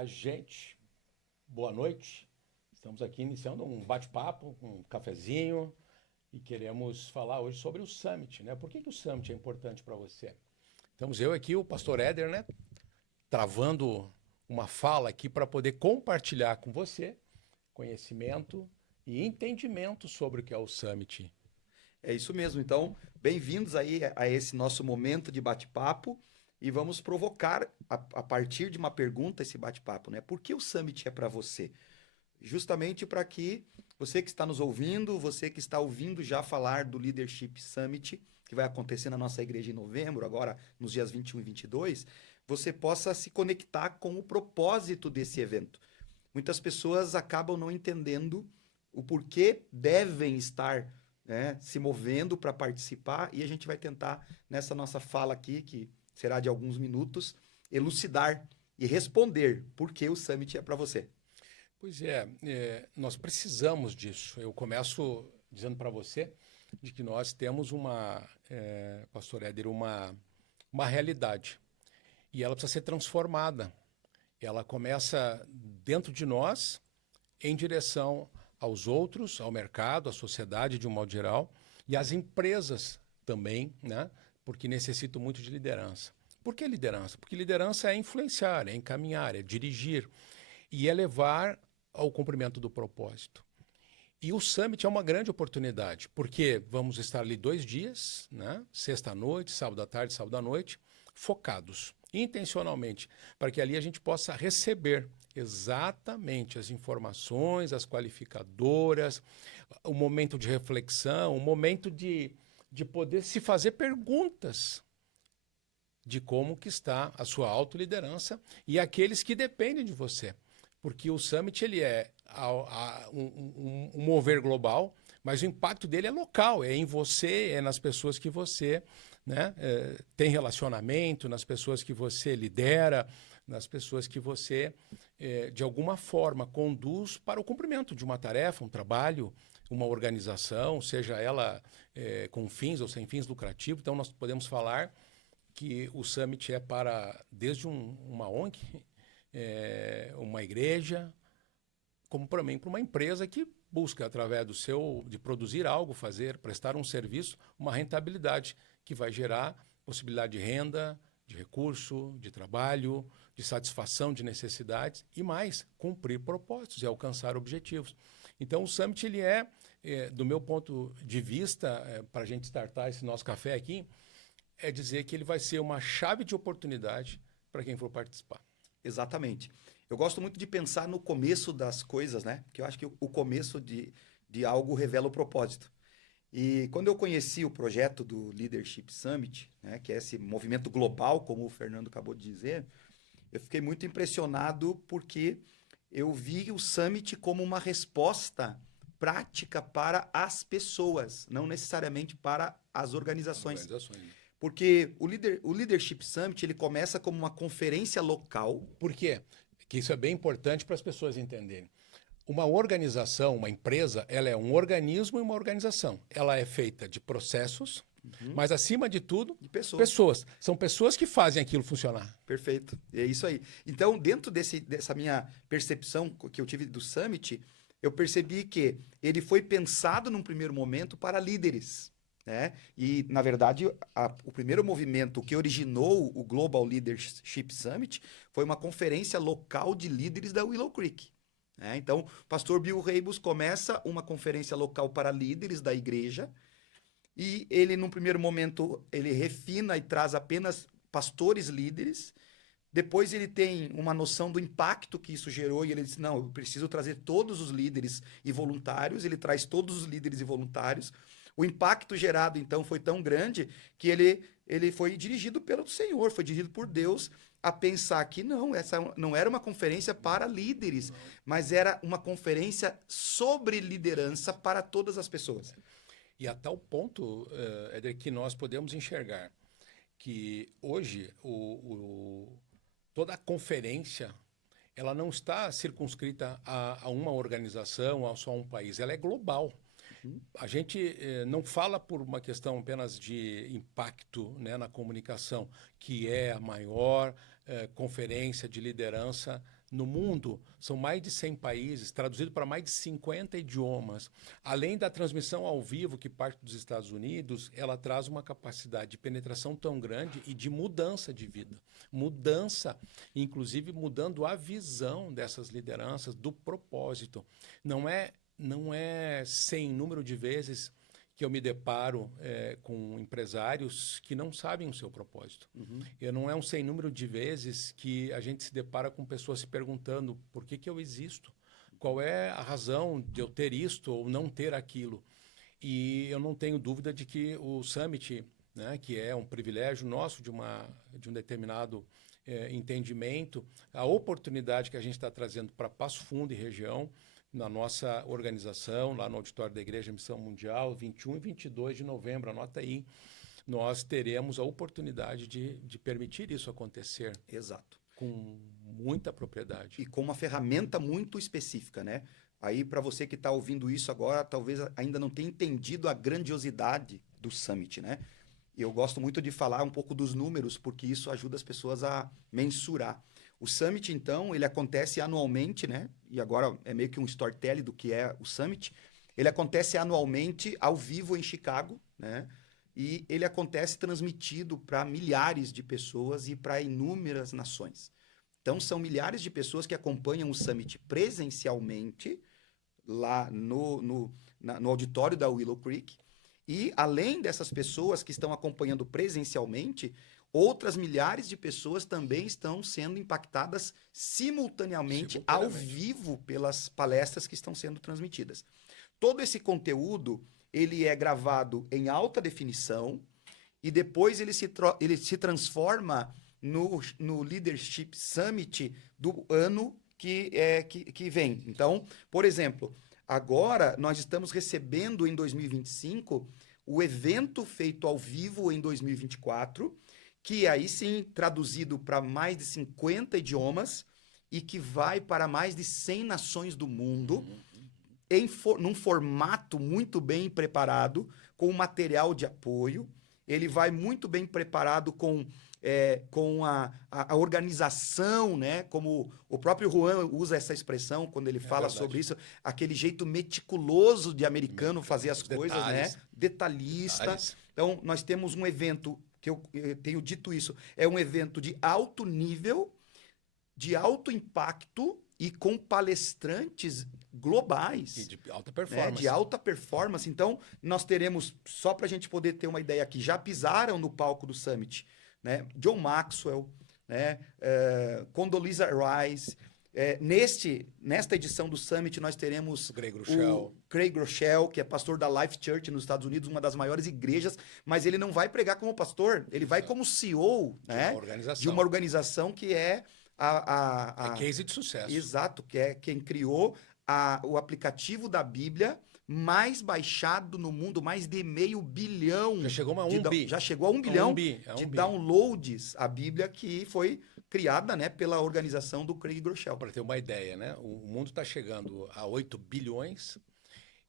Olá, gente. Boa noite. Estamos aqui iniciando um bate-papo, um cafezinho e queremos falar hoje sobre o Summit, né? Por que o Summit é importante para você? Estamos eu aqui, o pastor Éder, né? Travando uma fala aqui para poder compartilhar com você conhecimento e entendimento sobre o que é o Summit. É isso mesmo. Então, bem-vindos aí a esse nosso momento de bate-papo e vamos provocar a partir de uma pergunta esse bate-papo, né? Por que o Summit é para você? Justamente para que você que está nos ouvindo, você que está ouvindo já falar do Leadership Summit, que vai acontecer na nossa igreja em novembro, agora nos dias 21 e 22, você possa se conectar com o propósito desse evento. Muitas pessoas acabam não entendendo o porquê devem estar, né, se movendo para participar e a gente vai tentar, nessa nossa fala aqui, que será de alguns minutos, elucidar e responder por que o Summit é para você. Pois nós precisamos disso. Eu começo dizendo para você de que nós temos pastor Éder, uma realidade e ela precisa ser transformada. Ela começa dentro de nós em direção aos outros, ao mercado, à sociedade de um modo geral e às empresas também, né? Porque necessitam muito de liderança. Por que liderança? Porque liderança é influenciar, é encaminhar, é dirigir e é levar ao cumprimento do propósito. E o Summit é uma grande oportunidade, porque vamos estar ali 2 dias, né? Sexta à noite, sábado à tarde, sábado à noite, focados intencionalmente, para que ali a gente possa receber exatamente as informações, as qualificadoras, o momento de reflexão, o momento de poder se fazer perguntas de como que está a sua autoliderança e aqueles que dependem de você. Porque o Summit ele é um mover global, mas o impacto dele é local, é em você, é nas pessoas que você, né, tem relacionamento, nas pessoas que você lidera, nas pessoas que você, de alguma forma, conduz para o cumprimento de uma tarefa, um trabalho, uma organização, seja ela com fins ou sem fins lucrativos. Então, nós podemos falar que o Summit é para, desde uma ONG, uma igreja, como para mim, para uma empresa que busca, através de produzir algo, prestar um serviço, uma rentabilidade que vai gerar possibilidade de renda, de recurso, de trabalho, de satisfação de necessidades e mais, cumprir propósitos e alcançar objetivos. Então, o Summit, ele do meu ponto de vista, para a gente startar esse nosso café aqui, é dizer que ele vai ser uma chave de oportunidade para quem for participar. Exatamente. Eu gosto muito de pensar no começo das coisas, né? Porque eu acho que o começo de algo revela o propósito. E quando eu conheci o projeto do Leadership Summit, né, que é esse movimento global, como o Fernando acabou de dizer, eu fiquei muito impressionado porque eu vi o Summit como uma resposta prática para as pessoas, não necessariamente para as As organizações. organizações. Né? Porque o Leadership Summit ele começa como uma conferência local. Por quê? Que isso é bem importante para as pessoas entenderem. Uma organização, uma empresa, ela é um organismo e uma organização. Ela é feita de processos, Uhum. mas acima de tudo, De pessoas. pessoas. São pessoas que fazem aquilo funcionar. Perfeito. É isso aí. Então, dentro dessa minha percepção que eu tive do Summit, eu percebi que ele foi pensado num primeiro momento para líderes. Né? E, na verdade, o primeiro movimento que originou o Global Leadership Summit foi uma conferência local de líderes da Willow Creek. Né? Então, o pastor Bill Reibus começa uma conferência local para líderes da igreja e ele, num primeiro momento, ele refina e traz apenas pastores líderes. Depois ele tem uma noção do impacto que isso gerou e ele diz: não, eu preciso trazer todos os líderes e voluntários. Ele traz todos os líderes e voluntários. O impacto gerado, então, foi tão grande que ele foi dirigido pelo Senhor, foi dirigido por Deus a pensar que não, essa não era uma conferência para líderes, mas era uma conferência sobre liderança para todas as pessoas. E a tal ponto, Éder, que nós podemos enxergar que hoje toda a conferência ela não está circunscrita a uma organização, a só um país, ela é global. Uhum. A gente não fala por uma questão apenas de impacto, né, na comunicação, que é a maior, conferência de liderança no mundo. São mais de 100 países, traduzido para mais de 50 idiomas. Além da transmissão ao vivo, que parte dos Estados Unidos, ela traz uma capacidade de penetração tão grande e de mudança de vida. Mudança, inclusive mudando a visão dessas lideranças, do propósito. Não é sem número de vezes que eu me deparo com empresários que não sabem o seu propósito. Não é um sem número de vezes que a gente se depara com pessoas se perguntando por que eu existo, qual é a razão de eu ter isto ou não ter aquilo. E eu não tenho dúvida de que o Summit, né, que é um privilégio nosso de um determinado entendimento, a oportunidade que a gente está trazendo para Passo Fundo e região, na nossa organização, lá no auditório da Igreja Missão Mundial, 21 e 22 de novembro, anota aí, nós teremos a oportunidade de permitir isso acontecer. Exato. Com muita propriedade. E com uma ferramenta muito específica, né? Aí, para você que está ouvindo isso agora, talvez ainda não tenha entendido a grandiosidade do Summit, né? E eu gosto muito de falar um pouco dos números, porque isso ajuda as pessoas a mensurar. O Summit, então, ele acontece anualmente, né? E agora é meio que um storytelling do que é o Summit. Ele acontece anualmente, ao vivo, em Chicago, né? E ele acontece transmitido para milhares de pessoas e para inúmeras nações. Então, são milhares de pessoas que acompanham o Summit presencialmente, lá no auditório da Willow Creek. E, além dessas pessoas que estão acompanhando presencialmente, outras milhares de pessoas também estão sendo impactadas simultaneamente ao vivo pelas palestras que estão sendo transmitidas. Todo esse conteúdo, ele é gravado em alta definição e depois ele se transforma no Leadership Summit do ano que vem. Então, por exemplo, agora nós estamos recebendo em 2025 o evento feito ao vivo em 2024, que aí sim traduzido para mais de 50 idiomas e que vai para mais de 100 nações do mundo, num formato muito bem preparado, com material de apoio. Ele vai muito bem preparado com a organização, né? Como o próprio Juan usa essa expressão quando ele fala sobre isso, aquele jeito meticuloso de americano fazer as coisas, detalhes, né? Detalhista. Então, nós temos um evento, que eu tenho dito isso, é um evento de alto nível, de alto impacto e com palestrantes globais. E de alta performance. Né? De alta performance. Então, nós teremos, só para a gente poder ter uma ideia aqui, já pisaram no palco do Summit, né? John Maxwell, né? Condoleezza Rice. Nesta edição do Summit, nós teremos o Craig Groeschel, que é pastor da Life Church nos Estados Unidos, uma das maiores igrejas, mas ele não vai pregar como pastor, ele vai como CEO, né? De uma organização que é case de sucesso. Exato, que é quem criou o aplicativo da Bíblia mais baixado no mundo, mais de 500 milhão. Já chegou a 1 bi. Já chegou a 1 bilhão de downloads a Bíblia, que foi criada, né, pela organização do Craig Groeschel. Para ter uma ideia, né? O mundo está chegando a 8 bilhões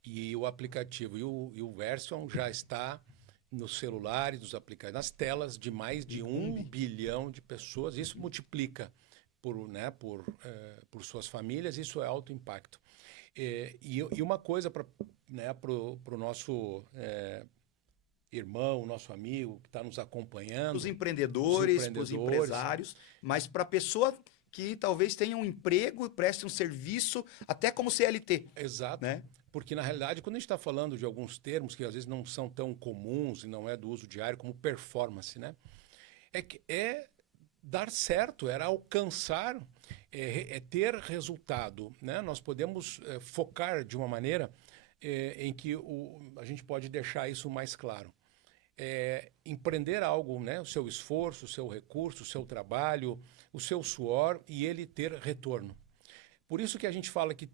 e o aplicativo e o Version já está nos celulares, nos aplicativos, nas telas de mais de 1 bilhão de pessoas. Isso multiplica por suas famílias, isso é alto impacto. E uma coisa para o nosso irmão, nosso amigo que está nos acompanhando. Os empreendedores, para os empresários, mas para a pessoa que talvez tenha um emprego e preste um serviço, até como CLT. Exato. Né? Porque, na realidade, quando a gente está falando de alguns termos que às vezes não são tão comuns e não é do uso diário, como performance, né? É dar certo, era alcançar, ter resultado, né? Nós podemos focar de uma maneira em que a gente pode deixar isso mais claro. Empreender algo, né? O seu esforço, o seu recurso, o seu trabalho, o seu suor e ele ter retorno. Por isso que a gente fala que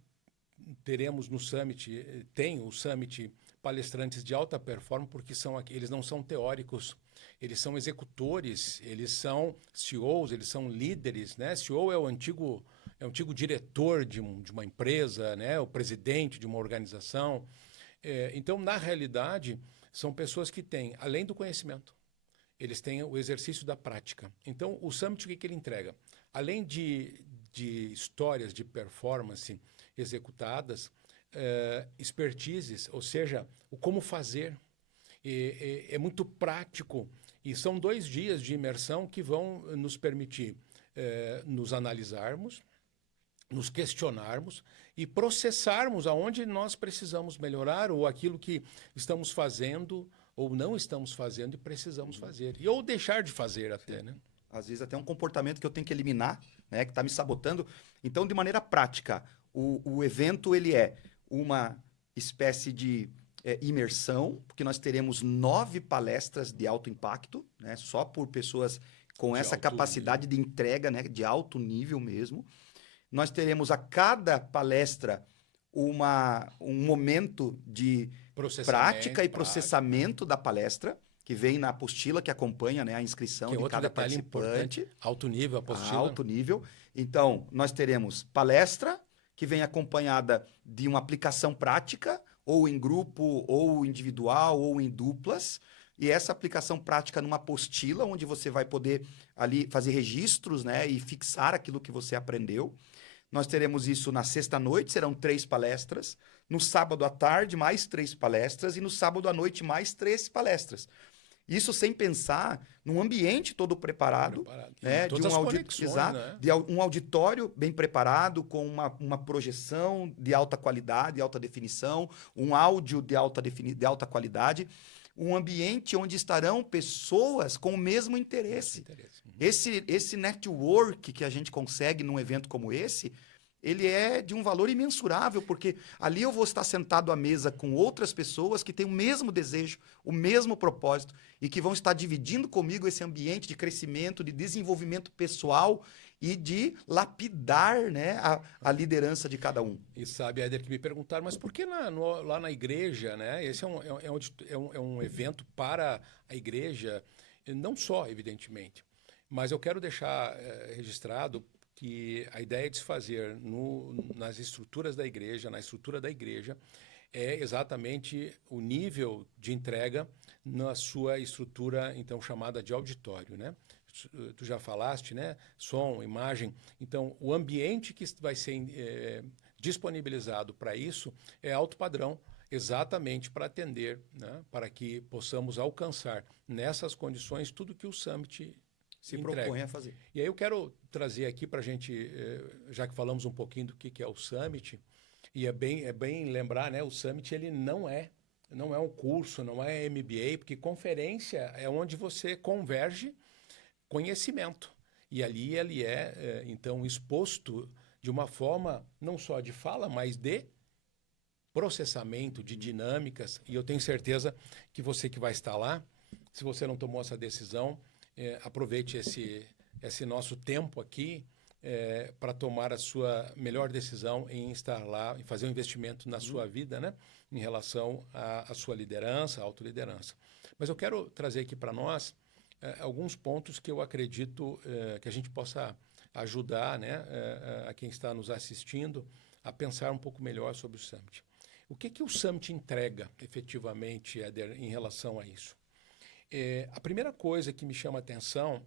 teremos no Summit, tem o Summit palestrantes de alta performance, porque eles não são teóricos, eles são executores, eles são CEOs, eles são líderes, né? CEO é o antigo diretor de uma empresa, né? O presidente de uma organização. Então, na realidade, são pessoas que têm, além do conhecimento, eles têm o exercício da prática. Então, o Summit, o que ele entrega? Além de histórias de performance executadas, expertises, ou seja, o como fazer. É muito prático e são 2 dias de imersão que vão nos permitir nos analisarmos, nos questionarmos e processarmos aonde nós precisamos melhorar ou aquilo que estamos fazendo ou não estamos fazendo e precisamos fazer. E ou deixar de fazer até, né? Às vezes até um comportamento que eu tenho que eliminar, né, que está me sabotando. Então, de maneira prática, o evento ele é uma espécie de imersão, porque nós teremos 9 palestras de alto impacto, né, só por pessoas com De essa alto capacidade de entrega, né, de alto nível mesmo. Nós teremos a cada palestra um momento de prática e processamento da palestra, que vem na apostila que acompanha, né, a inscrição que de outro cada detalhe participante. importante, alto nível, apostila. Alto nível. Então, nós teremos palestra, que vem acompanhada de uma aplicação prática, ou em grupo, ou individual, ou em duplas. E essa aplicação prática numa apostila, onde você vai poder ali fazer registros, né, e fixar aquilo que você aprendeu. Nós teremos isso na sexta-noite, serão 3 palestras. No sábado à tarde, mais 3 palestras. E no sábado à noite, mais 3 palestras. Isso sem pensar num ambiente todo preparado, né, de um auditório bem preparado, com uma projeção de alta qualidade, de alta definição, um áudio de alta qualidade, um ambiente onde estarão pessoas com o mesmo interesse. Esse network que a gente consegue num evento como esse, ele é de um valor imensurável, porque ali eu vou estar sentado à mesa com outras pessoas que têm o mesmo desejo, o mesmo propósito, e que vão estar dividindo comigo esse ambiente de crescimento, de desenvolvimento pessoal e de lapidar, né, a liderança de cada um. E sabe, Éder, que me perguntaram, mas por que lá na igreja, né? Esse é um evento para a igreja, não só, evidentemente, mas eu quero deixar registrado que a ideia de se fazer nas estruturas da igreja, na estrutura da igreja, é exatamente o nível de entrega na sua estrutura, então, chamada de auditório, né? Tu já falaste, né? Som, imagem. Então, o ambiente que vai ser disponibilizado para isso é alto padrão, exatamente para atender, né? Para que possamos alcançar nessas condições tudo que o Summit se propõe a fazer. E aí eu quero trazer aqui para a gente, já que falamos um pouquinho do que é o Summit, e é bem lembrar, né? O Summit ele não é um curso, não é MBA, porque conferência é onde você converge conhecimento. E ali ele então, exposto de uma forma não só de fala, mas de processamento, de dinâmicas. E eu tenho certeza que você que vai estar lá, se você não tomou essa decisão, aproveite esse nosso tempo aqui para tomar a sua melhor decisão em estar lá e fazer um investimento na sua vida, né? Em relação à sua liderança, à autoliderança. Mas eu quero trazer aqui para nós alguns pontos que eu acredito que a gente possa ajudar, né, a quem está nos assistindo a pensar um pouco melhor sobre o Summit. O que o Summit entrega efetivamente, Éder, em relação a isso? A primeira coisa que me chama a atenção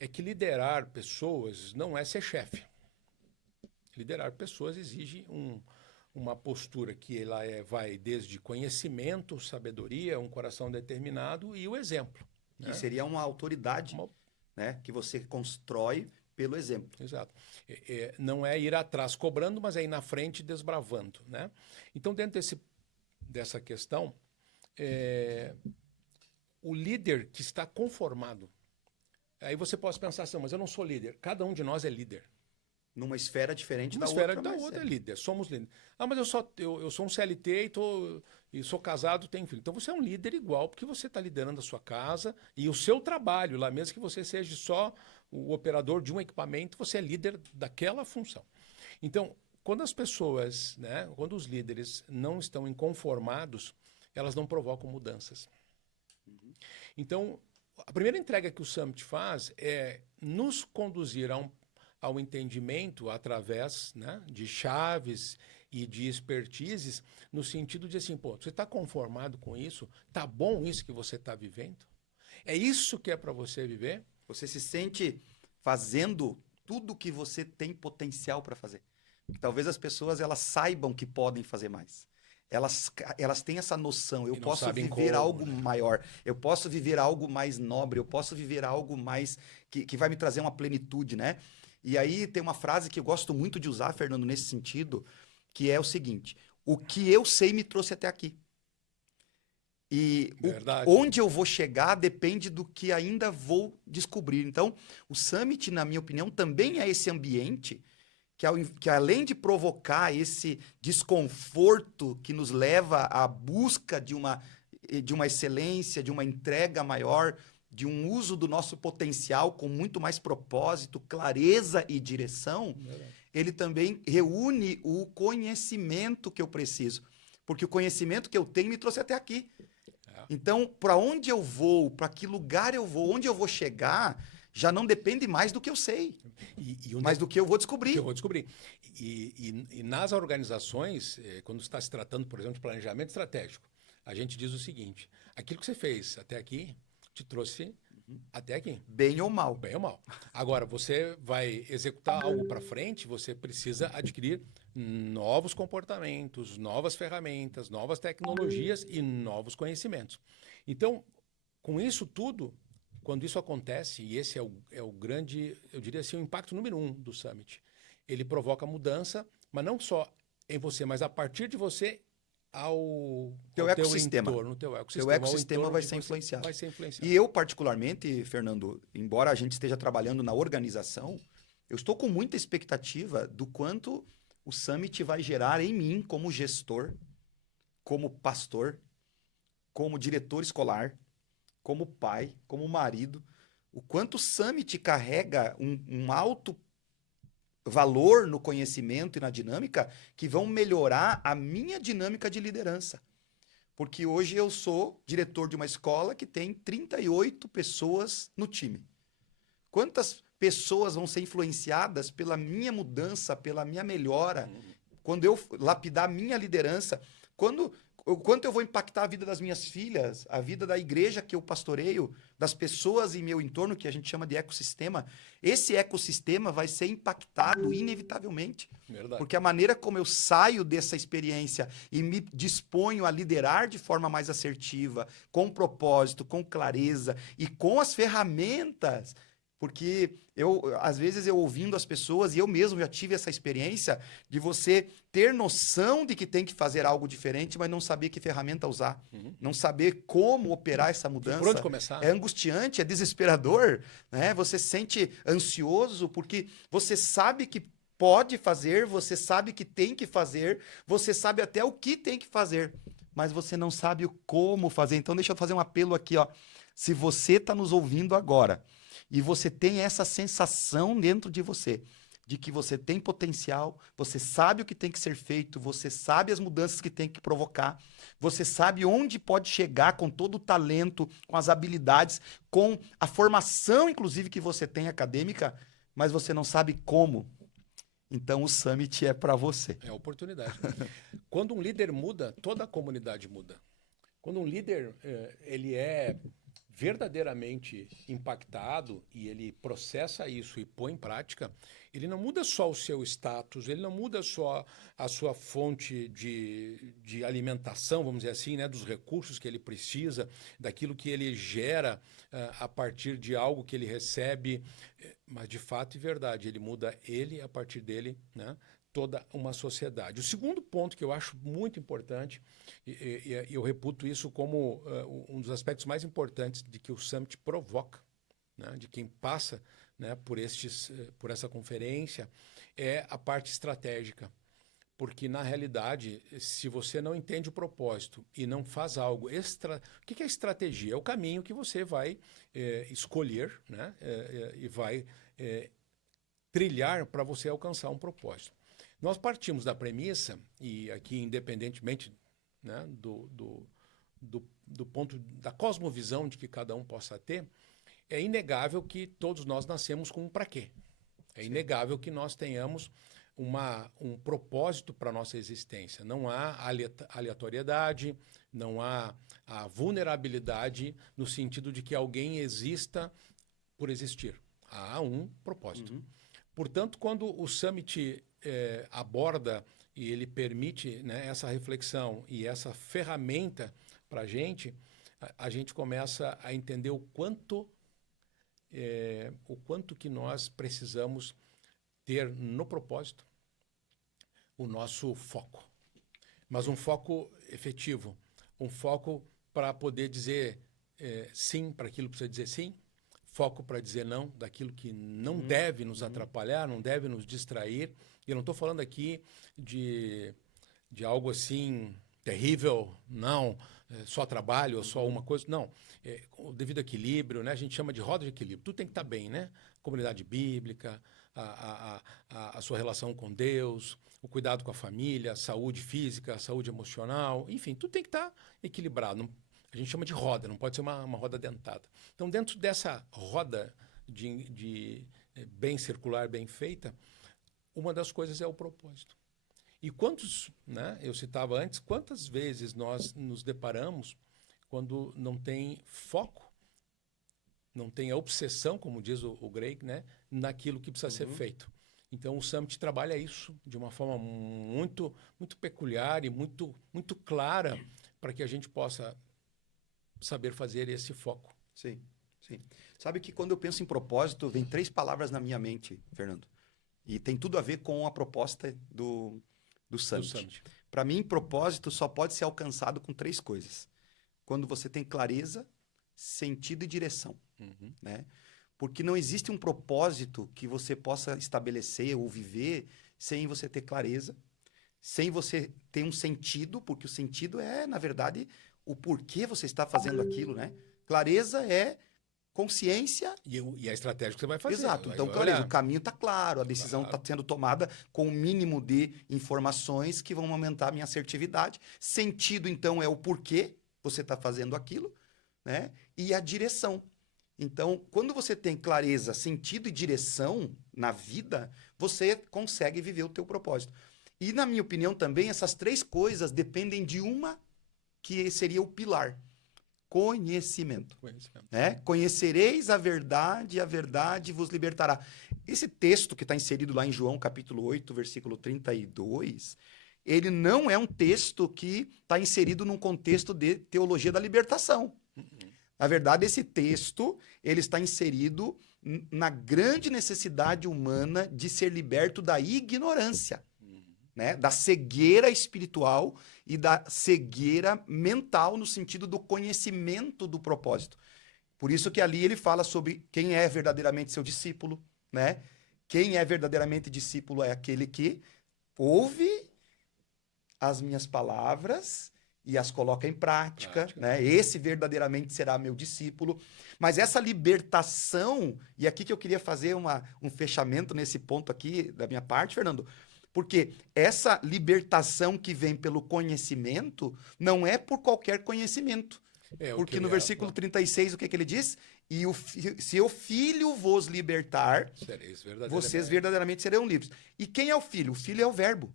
é que liderar pessoas não é ser chefe. Liderar pessoas exige uma postura que ela vai desde conhecimento, sabedoria, um coração determinado e o exemplo. Que seria uma autoridade, né, que você constrói pelo exemplo. Exato. Não é ir atrás cobrando, mas é ir na frente desbravando, né? Então, dentro dessa questão, o líder que está conformado, aí você pode pensar assim, mas eu não sou líder. Cada um de nós é líder. Numa esfera diferente da outra. Uma esfera da outra é líder. Somos líderes. Ah, mas eu sou um CLT e sou casado, tenho filho. Então você é um líder igual, porque você está liderando a sua casa e o seu trabalho lá, mesmo que você seja só o operador de um equipamento, você é líder daquela função. Então, quando as pessoas, né, quando os líderes não estão inconformados, elas não provocam mudanças. Então, a primeira entrega que o Summit faz é nos conduzir ao entendimento através, né, de chaves e de expertises, no sentido de assim, pô, você está conformado com isso? Tá bom isso que você está vivendo? É isso que é para você viver? Você se sente fazendo tudo que você tem potencial para fazer. Talvez as pessoas elas saibam que podem fazer mais. Elas têm essa noção. Eu E não posso sabem viver como, algo né? maior. Eu posso viver algo mais nobre. Eu posso viver algo mais que vai me trazer uma plenitude, né? E aí tem uma frase que eu gosto muito de usar, Fernando, nesse sentido, que é o seguinte: o que eu sei me trouxe até aqui. E Verdade. onde eu vou chegar depende do que ainda vou descobrir. Então, o Summit, na minha opinião, também é esse ambiente que além de provocar esse desconforto que nos leva à busca de uma excelência, de uma entrega maior, de um uso do nosso potencial com muito mais propósito, clareza e direção, Verdade. ele também reúne o conhecimento que eu preciso. Porque o conhecimento que eu tenho me trouxe até aqui. É. Então, para onde eu vou, para que lugar eu vou, onde eu vou chegar, já não depende mais do que eu sei, E um mas do que eu vou que eu descobrir. vou descobrir. E nas organizações, quando está se tratando, por exemplo, de planejamento estratégico, a gente diz o seguinte: aquilo que você fez até aqui te trouxe até aqui, Bem ou mal. bem ou mal. Agora, você vai executar algo para frente, você precisa adquirir novos comportamentos, novas ferramentas, novas tecnologias e novos conhecimentos. Então, com isso tudo, quando isso acontece, e esse é o grande, eu diria assim, o impacto número 1 do Summit, ele provoca mudança, mas não só em você, mas a partir de você Teu ao teu ecossistema. entorno, teu Teu ecossistema, ao ecossistema entorno vai de ser você influenciado. vai ser influenciado. E eu, particularmente, Fernando, embora a gente esteja trabalhando na organização, eu estou com muita expectativa do quanto o Summit vai gerar em mim como gestor, como pastor, como diretor escolar, como pai, como marido. O quanto o Summit carrega um alto valor no conhecimento e na dinâmica que vão melhorar a minha dinâmica de liderança. Porque hoje eu sou diretor de uma escola que tem 38 pessoas no time. Quantas pessoas vão ser influenciadas pela minha mudança, pela minha melhora, quando eu lapidar a minha liderança? O quanto eu vou impactar a vida das minhas filhas, a vida da igreja que eu pastoreio, das pessoas em meu entorno, que a gente chama de ecossistema. Esse ecossistema vai ser impactado inevitavelmente. Verdade. Porque a maneira como eu saio dessa experiência e me disponho a liderar de forma mais assertiva, com propósito, com clareza e com as ferramentas. Porque às vezes, eu ouvindo as pessoas, e eu mesmo já tive essa experiência de você ter noção de que tem que fazer algo diferente, mas não saber que ferramenta usar, não saber como operar essa E por onde mudança. começar? É angustiante, é desesperador, né? Você se sente ansioso porque você sabe que pode fazer, você sabe que tem que fazer, você sabe até o que tem que fazer, mas você não sabe o como fazer. Então, deixa eu fazer um apelo aqui, ó. Se você está nos ouvindo agora e você tem essa sensação dentro de você de que você tem potencial, você sabe o que tem que ser feito, você sabe as mudanças que tem que provocar, você sabe onde pode chegar com todo o talento, com as habilidades, com a formação, inclusive, que você tem acadêmica, mas você não sabe como. Então, o Summit é para você. É a oportunidade. Quando um líder muda, toda a comunidade muda. Quando um líder ele é verdadeiramente impactado e ele processa isso e põe em prática, ele não muda só o seu status, ele não muda só a sua fonte de alimentação, vamos dizer assim, né, dos recursos que ele precisa, daquilo que ele gera a partir de algo que ele recebe, mas de fato e verdade, ele muda ele a partir dele, né, toda uma sociedade. O segundo ponto que eu acho muito importante, e eu reputo isso como um dos aspectos mais importantes de que o Summit provoca, né, de quem passa, né, por essa conferência, é a parte estratégica. Porque, na realidade, se você não entende o propósito e não faz algo extra... O que é estratégia? É o caminho que você vai escolher, né, e vai trilhar para você alcançar um propósito. Nós partimos da premissa, e aqui independentemente, né, do ponto da cosmovisão de que cada um possa ter, é inegável que todos nós nascemos com um para quê. É inegável que nós tenhamos um propósito para a nossa existência. Não há aleatoriedade, não há a vulnerabilidade no sentido de que alguém exista por existir. Há um propósito. Uhum. Portanto, quando o Summit aborda e ele permite, né, essa reflexão e essa ferramenta para a gente começa a entender o quanto que nós precisamos ter no propósito o nosso foco. Mas um foco efetivo, um foco para poder dizer sim para aquilo que precisa dizer sim, foco para dizer não daquilo que não deve nos atrapalhar, não deve nos distrair. E eu não estou falando aqui de algo assim terrível, não, só trabalho ou só uma coisa, não. O devido equilíbrio, né? A gente chama de roda de equilíbrio. Tudo tem que estar bem, né? Comunidade bíblica, a sua relação com Deus, o cuidado com a família, a saúde física, a saúde emocional, enfim, tudo tem que estar equilibrado. A gente chama de roda, não pode ser uma roda dentada. Então, dentro dessa roda de bem circular, bem feita, uma das coisas é o propósito. E quantos, né, eu citava antes, quantas vezes nós nos deparamos quando não tem foco, não tem a obsessão, como diz o Greg, né, naquilo que precisa ser feito. Então, o Summit trabalha isso de uma forma muito, muito peculiar e muito, muito clara para que a gente possa saber fazer esse foco. Sim, sim. Sabe que quando eu penso em propósito, vem 3 palavras na minha mente, Fernando. E tem tudo a ver com a proposta do Summit. Para mim, propósito só pode ser alcançado com 3 coisas. Quando você tem clareza, sentido e direção. Né? Porque não existe um propósito que você possa estabelecer ou viver sem você ter clareza, sem você ter um sentido, porque o sentido é, na verdade, o porquê você está fazendo aquilo, né? Clareza é consciência. E a estratégia que você vai fazer. Exato. Então, clareza, o caminho está claro, a decisão está sendo tomada com o mínimo de informações que vão aumentar a minha assertividade. Sentido, então, é o porquê você está fazendo aquilo, né? E a direção. Então, quando você tem clareza, sentido e direção na vida, você consegue viver o teu propósito. E, na minha opinião, também, essas 3 coisas dependem de uma que seria o pilar. Conhecimento. Né? Conhecereis a verdade vos libertará. Esse texto que está inserido lá em João, capítulo 8, versículo 32, ele não é um texto que está inserido num contexto de teologia da libertação. Na verdade, esse texto ele está inserido na grande necessidade humana de ser liberto da ignorância, né? Da cegueira espiritual e da cegueira mental no sentido do conhecimento do propósito. Por isso que ali ele fala sobre quem é verdadeiramente seu discípulo, né? Quem é verdadeiramente discípulo é aquele que ouve as minhas palavras e as coloca em prática, né? Esse verdadeiramente será meu discípulo. Mas essa libertação, e aqui que eu queria fazer um fechamento nesse ponto aqui da minha parte, Fernando, porque essa libertação que vem pelo conhecimento não é por qualquer conhecimento. Porque no versículo 36, o que ele diz? E se o Filho vos libertar, vocês verdadeiramente serão livres. E quem é o Filho? O Filho é o Verbo.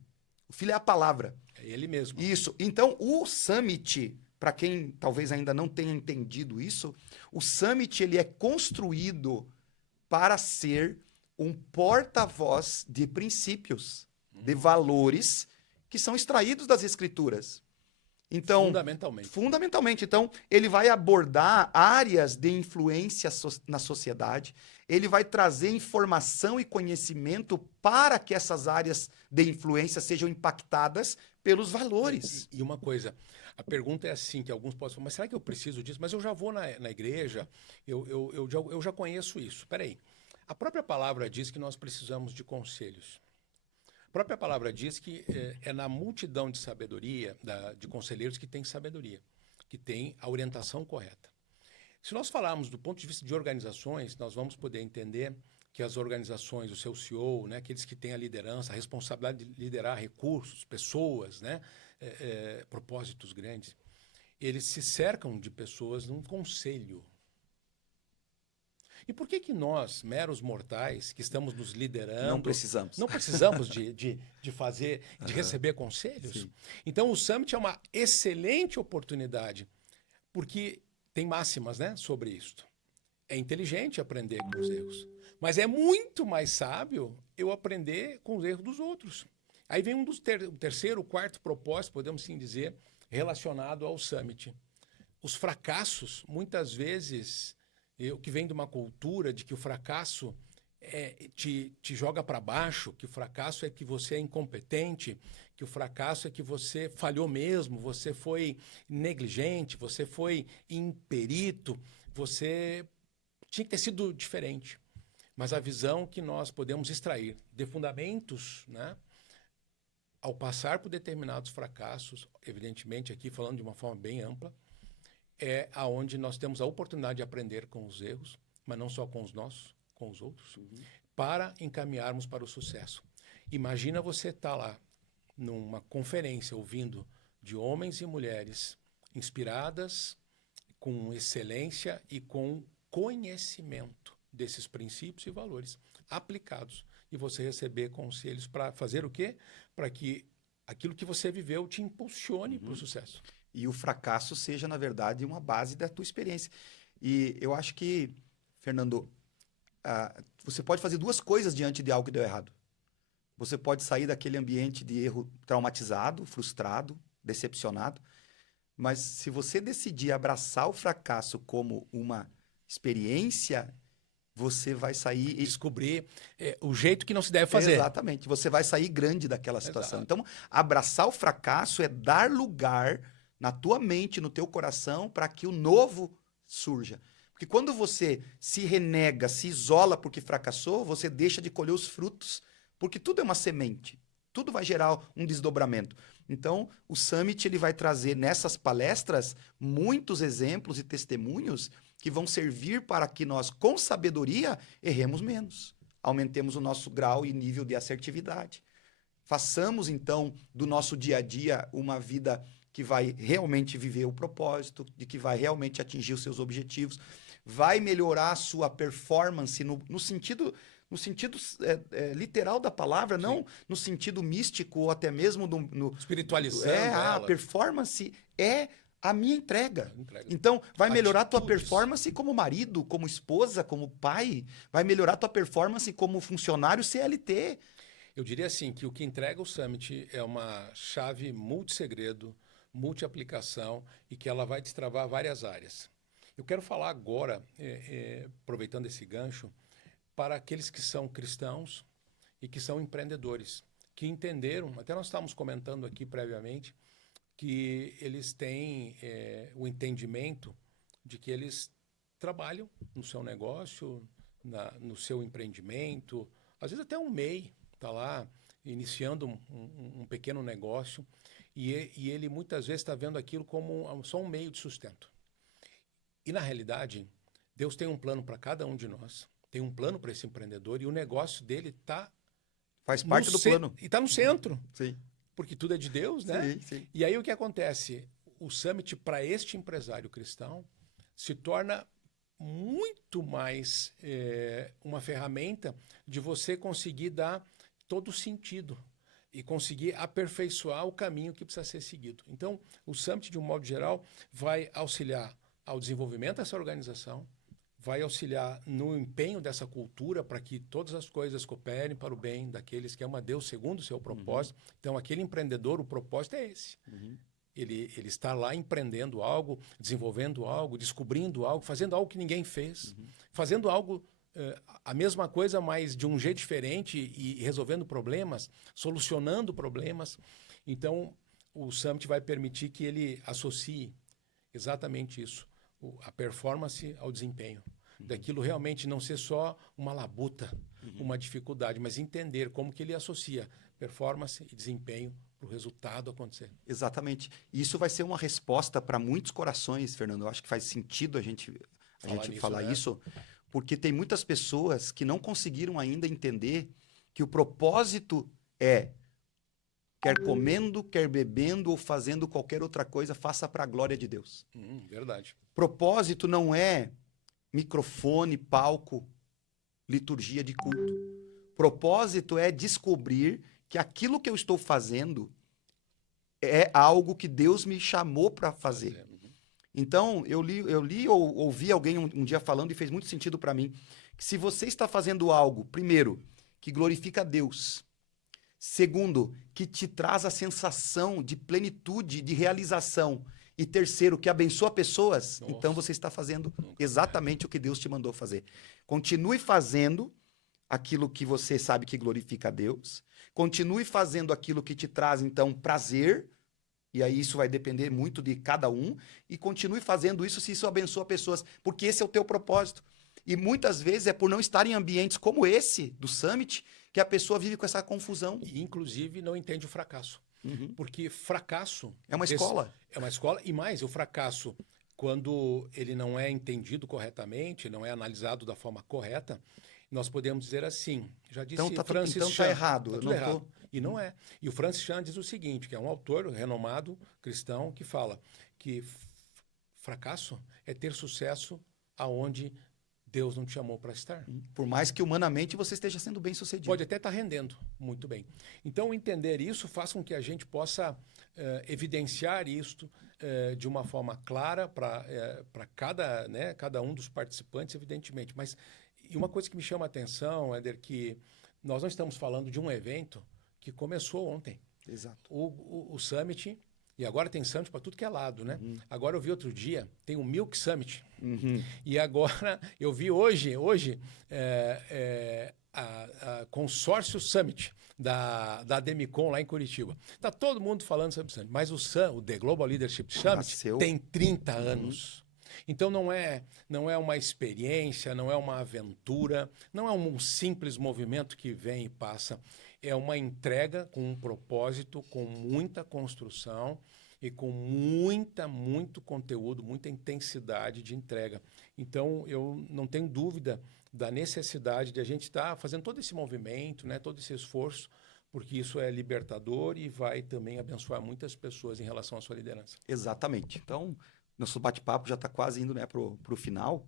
O Filho é a palavra. É ele mesmo. Isso. Então, o Summit, para quem talvez ainda não tenha entendido isso, o Summit ele é construído para ser um porta-voz de princípios, de valores que são extraídos das Escrituras. Então, fundamentalmente. Então, ele vai abordar áreas de influência na sociedade, ele vai trazer informação e conhecimento para que essas áreas de influência sejam impactadas pelos valores. E uma coisa, a pergunta é assim, que alguns podem falar, mas será que eu preciso disso? Mas eu já vou na igreja, eu já conheço isso. Espera aí. A própria palavra diz que nós precisamos de conselhos. A própria palavra diz que é na multidão de sabedoria, de conselheiros, que tem sabedoria, que tem a orientação correta. Se nós falarmos do ponto de vista de organizações, nós vamos poder entender que as organizações, o seu CEO, né, aqueles que têm a liderança, a responsabilidade de liderar recursos, pessoas, né, propósitos grandes, eles se cercam de pessoas num conselho. E por que que nós, meros mortais, que estamos nos liderando, Não precisamos. não precisamos de fazer, de receber conselhos? Sim. Então, o Summit é uma excelente oportunidade, porque tem máximas, né, sobre isto. É inteligente aprender com os erros, mas é muito mais sábio eu aprender com os erros dos outros. Aí vem o terceiro, o quarto propósito, podemos sim dizer, relacionado ao Summit. Os fracassos, muitas vezes, o que vem de uma cultura de que o fracasso te joga para baixo, que o fracasso é que você é incompetente, que o fracasso é que você falhou mesmo, você foi negligente, você foi imperito, você tinha que ter sido diferente. Mas a visão que nós podemos extrair de fundamentos, né, ao passar por determinados fracassos, evidentemente aqui falando de uma forma bem ampla, é aonde nós temos a oportunidade de aprender com os erros, mas não só com os nossos, com os outros, para encaminharmos para o sucesso. Imagina você estar lá numa conferência ouvindo de homens e mulheres inspiradas, com excelência e com conhecimento desses princípios e valores aplicados, e você receber conselhos para fazer o quê? Para que aquilo que você viveu te impulsione para o sucesso. E o fracasso seja, na verdade, uma base da tua experiência. E eu acho que, Fernando, você pode fazer duas coisas diante de algo que deu errado. Você pode sair daquele ambiente de erro traumatizado, frustrado, decepcionado, mas se você decidir abraçar o fracasso como uma experiência, você vai sair E descobrir o jeito que não se deve fazer. Exatamente. Você vai sair grande daquela situação. Exato. Então, abraçar o fracasso é dar lugar na tua mente, no teu coração, para que o novo surja. Porque quando você se renega, se isola porque fracassou, você deixa de colher os frutos, porque tudo é uma semente. Tudo vai gerar um desdobramento. Então, o Summit ele vai trazer nessas palestras muitos exemplos e testemunhos que vão servir para que nós, com sabedoria, erremos menos. Aumentemos o nosso grau e nível de assertividade. Façamos, então, do nosso dia a dia uma vida que vai realmente viver o propósito, de que vai realmente atingir os seus objetivos, vai melhorar a sua performance no sentido literal da palavra, Sim. não no sentido místico ou até mesmo Espiritualizando a ela. performance é a minha entrega. Entrega. Então, vai melhorar a tua Atitudes. performance como marido, como esposa, como pai, vai melhorar a tua performance como funcionário CLT. Eu diria assim, que o que entrega o Summit é uma chave multissegredo, multi-aplicação e que ela vai destravar várias áreas. Eu quero falar agora, aproveitando esse gancho, para aqueles que são cristãos e que são empreendedores, que entenderam, até nós estávamos comentando aqui previamente, que eles têm o entendimento de que eles trabalham no seu negócio, no seu empreendimento, às vezes até um MEI está lá iniciando um pequeno negócio e ele muitas vezes está vendo aquilo como só um meio de sustento. E na realidade, Deus tem um plano para cada um de nós, tem um plano para esse empreendedor e o negócio dele está Faz parte do plano. E está no centro. Sim. Porque tudo é de Deus, né? Sim, sim. E aí o que acontece? O Summit, para este empresário cristão, se torna muito mais uma ferramenta de você conseguir dar todo o sentido e conseguir aperfeiçoar o caminho que precisa ser seguido. Então, o Summit, de um modo geral, vai auxiliar ao desenvolvimento dessa organização, vai auxiliar no empenho dessa cultura para que todas as coisas cooperem para o bem daqueles que amam a Deus segundo o seu propósito. Então, aquele empreendedor, o propósito é esse. Ele está lá empreendendo algo, desenvolvendo algo, descobrindo algo, fazendo algo que ninguém fez, fazendo algo, a mesma coisa, mas de um jeito diferente e resolvendo problemas, solucionando problemas. Então, o Summit vai permitir que ele associe exatamente isso, a performance ao desempenho. Daquilo realmente não ser só uma labuta, uma dificuldade, mas entender como que ele associa performance e desempenho para o resultado acontecer. Exatamente. E isso vai ser uma resposta para muitos corações, Fernando. Eu acho que faz sentido a gente falar isso, porque tem muitas pessoas que não conseguiram ainda entender que o propósito é, quer comendo, quer bebendo ou fazendo qualquer outra coisa, faça para a glória de Deus. Verdade. Propósito não é microfone, palco, liturgia de culto. Propósito é descobrir que aquilo que eu estou fazendo é algo que Deus me chamou para fazer. Então, eu li ou ouvi alguém um dia falando e fez muito sentido para mim, que se você está fazendo algo, primeiro, que glorifica a Deus, segundo, que te traz a sensação de plenitude, de realização, e terceiro, que abençoa pessoas, Nossa. então você está fazendo exatamente o que Deus te mandou fazer. Continue fazendo aquilo que você sabe que glorifica a Deus, continue fazendo aquilo que te traz, então, prazer, e aí isso vai depender muito de cada um, e continue fazendo isso se isso abençoa pessoas, porque esse é o teu propósito. E muitas vezes é por não estar em ambientes como esse, do Summit, que a pessoa vive com essa confusão. E, inclusive, não entende o fracasso. Porque fracasso... É uma escola. É uma escola. E mais, o fracasso, quando ele não é entendido corretamente, não é analisado da forma correta, nós podemos dizer assim, já disse Francis então Chan. tá errado. Tá tudo errado. E não é. E o Francis Chan diz o seguinte, que é um autor renomado cristão, que fala que fracasso é ter sucesso aonde Deus não te chamou para estar. Por mais que humanamente você esteja sendo bem sucedido. Pode até estar rendendo muito bem. Então, entender isso faz com que a gente possa evidenciar isto de uma forma clara para cada um dos participantes, evidentemente. Mas e uma coisa que me chama a atenção, Éder, que nós não estamos falando de um evento que começou ontem. Exato. O Summit, e agora tem Summit para tudo que é lado, né? Agora eu vi outro dia, tem o Milk Summit. E agora eu vi hoje a Consórcio Summit da Demicon lá em Curitiba. Está todo mundo falando sobre o Summit, mas o The Global Leadership Summit tem 30 anos. Então não é uma experiência, não é uma aventura, não é um simples movimento que vem e passa. É uma entrega com um propósito, com muita construção e com muito conteúdo, muita intensidade de entrega. Então, eu não tenho dúvida da necessidade de a gente estar fazendo todo esse movimento, né, todo esse esforço, porque isso é libertador e vai também abençoar muitas pessoas em relação à sua liderança. Exatamente. Então, nosso bate-papo já está quase indo, né, para o final.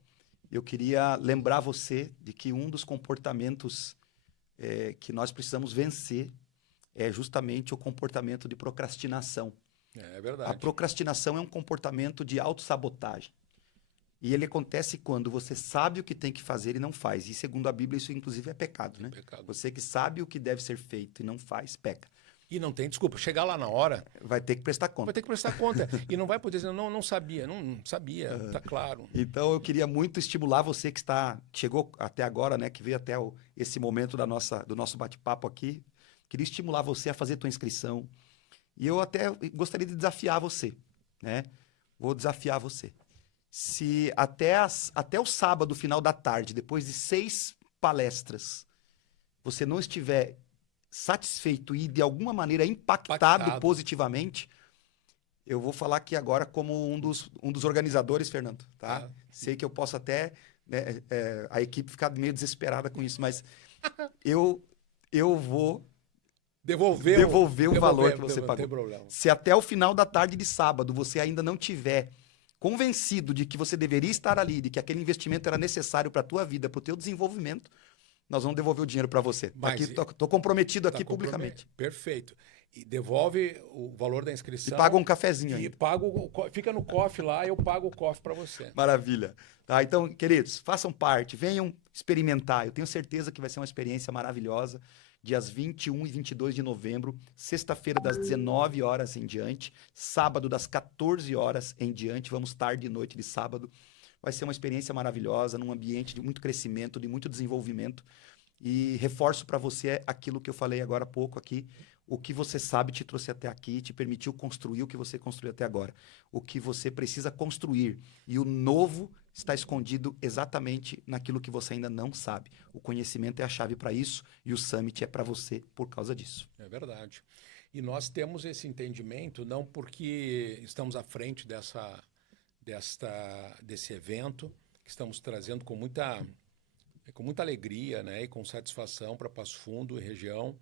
Eu queria lembrar você de que um dos comportamentos que nós precisamos vencer é justamente o comportamento de procrastinação. É verdade. A procrastinação é um comportamento de autossabotagem. E ele acontece quando você sabe o que tem que fazer e não faz. E segundo a Bíblia, isso inclusive é pecado, né? Pecado. Você que sabe o que deve ser feito e não faz, peca. E não tem desculpa. Chegar lá na hora... Vai ter que prestar conta. Vai ter que prestar conta. E não vai poder dizer, não sabia, não sabia, tá claro. Então, eu queria muito estimular você que chegou até agora, né? Que veio até esse momento do nosso bate-papo aqui. Queria estimular você a fazer tua inscrição. E eu até gostaria de desafiar você, né? Vou desafiar você. Se até o sábado, final da tarde, depois de 6 palestras, você não estiver satisfeito e de alguma maneira impactado positivamente, eu vou falar aqui agora como um dos organizadores, Fernando, tá? Sei que eu posso até a equipe ficar meio desesperada com isso, mas eu vou devolver o valor que você pagou. Se até o final da tarde de sábado você ainda não tiver convencido de que você deveria estar ali, de que aquele investimento era necessário para a tua vida, para o teu desenvolvimento, nós vamos devolver o dinheiro para você. Estou comprometido aqui publicamente. Perfeito. E devolve o valor da inscrição. E paga um cafezinho aí. Fica no cofre lá, eu pago o cofre para você. Maravilha. Tá, então, queridos, façam parte, venham experimentar. Eu tenho certeza que vai ser uma experiência maravilhosa. Dias 21 e 22 de novembro, sexta-feira das 19 horas em diante, sábado das 14 horas em diante, vamos tarde e noite de sábado. Vai ser uma experiência maravilhosa, num ambiente de muito crescimento, de muito desenvolvimento. E reforço para você aquilo que eu falei agora há pouco aqui. O que você sabe te trouxe até aqui, te permitiu construir o que você construiu até agora. O que você precisa construir. E o novo está escondido exatamente naquilo que você ainda não sabe. O conhecimento é a chave para isso e o Summit é para você por causa disso. É verdade. E nós temos esse entendimento não porque estamos à frente desse evento, que estamos trazendo com muita alegria, né, e com satisfação para Passo Fundo e região,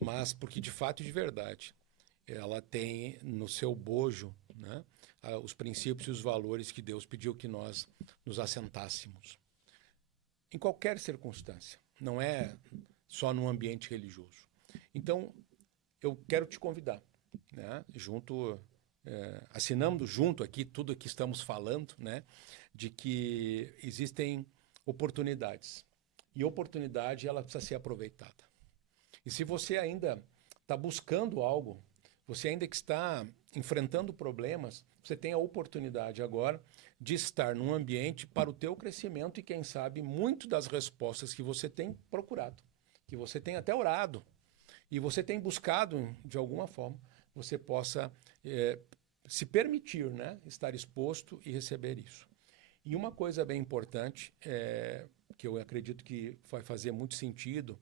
mas porque de fato e de verdade ela tem no seu bojo, né, os princípios e os valores que Deus pediu que nós nos assentássemos. Em qualquer circunstância, não é só no ambiente religioso. Então, eu quero te convidar, né, assinando junto aqui tudo que estamos falando, né, de que existem oportunidades. E oportunidade, ela precisa ser aproveitada. E se você ainda está buscando algo, você ainda que está enfrentando problemas, você tem a oportunidade agora de estar num ambiente para o teu crescimento e, quem sabe, muito das respostas que você tem procurado, que você tem até orado e você tem buscado de alguma forma, você possa se permitir, né, estar exposto e receber isso. E uma coisa bem importante, que eu acredito que vai fazer muito sentido,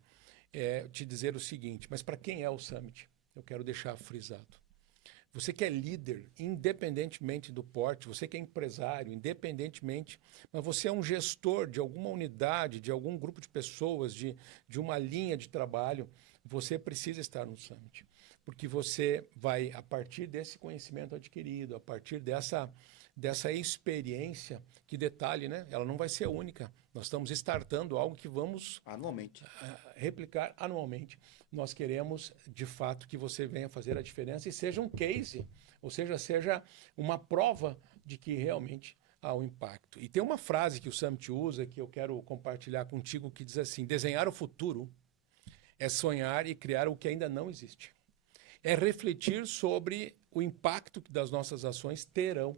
é te dizer o seguinte, mas para quem é o Summit? Eu quero deixar frisado. Você que é líder, independentemente do porte, você que é empresário, independentemente, mas você é um gestor de alguma unidade, de algum grupo de pessoas, de uma linha de trabalho, você precisa estar no Summit. Porque você vai, a partir desse conhecimento adquirido, a partir dessa experiência, que detalhe, né? Ela não vai ser única. Nós estamos startando algo que vamos anualmente replicar anualmente. Nós queremos, de fato, que você venha fazer a diferença e seja um case, ou seja uma prova de que realmente há um impacto. E tem uma frase que o Summit usa, que eu quero compartilhar contigo, que diz assim, desenhar o futuro é sonhar e criar o que ainda não existe. É refletir sobre o impacto que das nossas ações terão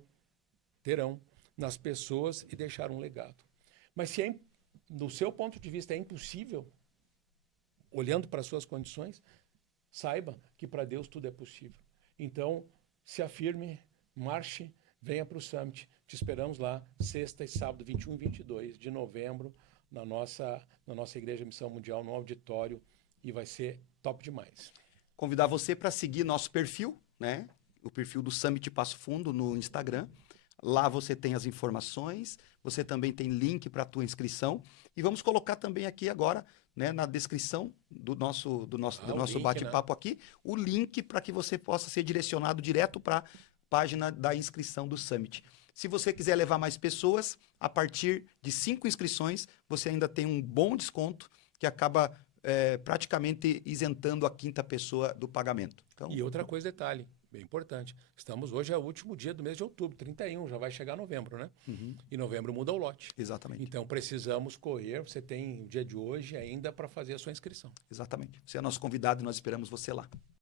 nas pessoas e deixar um legado. Mas se do seu ponto de vista é impossível, olhando para as suas condições, saiba que para Deus tudo é possível. Então, se afirme, marche, venha para o Summit. Te esperamos lá, sexta e sábado, 21 e 22 de novembro, na nossa Igreja Missão Mundial, no auditório, e vai ser top demais. Convidar você para seguir nosso perfil, né? O perfil do Summit Passo Fundo no Instagram. Lá você tem as informações, você também tem link para a tua inscrição. E vamos colocar também aqui agora, né, na descrição do nosso bate-papo, né, aqui, o link para que você possa ser direcionado direto para a página da inscrição do Summit. Se você quiser levar mais pessoas, a partir de 5 inscrições, você ainda tem um bom desconto que acaba praticamente isentando a 5ª pessoa do pagamento. Então, e outra coisa, detalhe, bem importante. Hoje é o último dia do mês de outubro, 31, já vai chegar novembro, né? Uhum. E novembro muda o lote. Exatamente. Então precisamos correr, você tem o dia de hoje ainda para fazer a sua inscrição. Exatamente. Você é nosso convidado e nós esperamos você lá.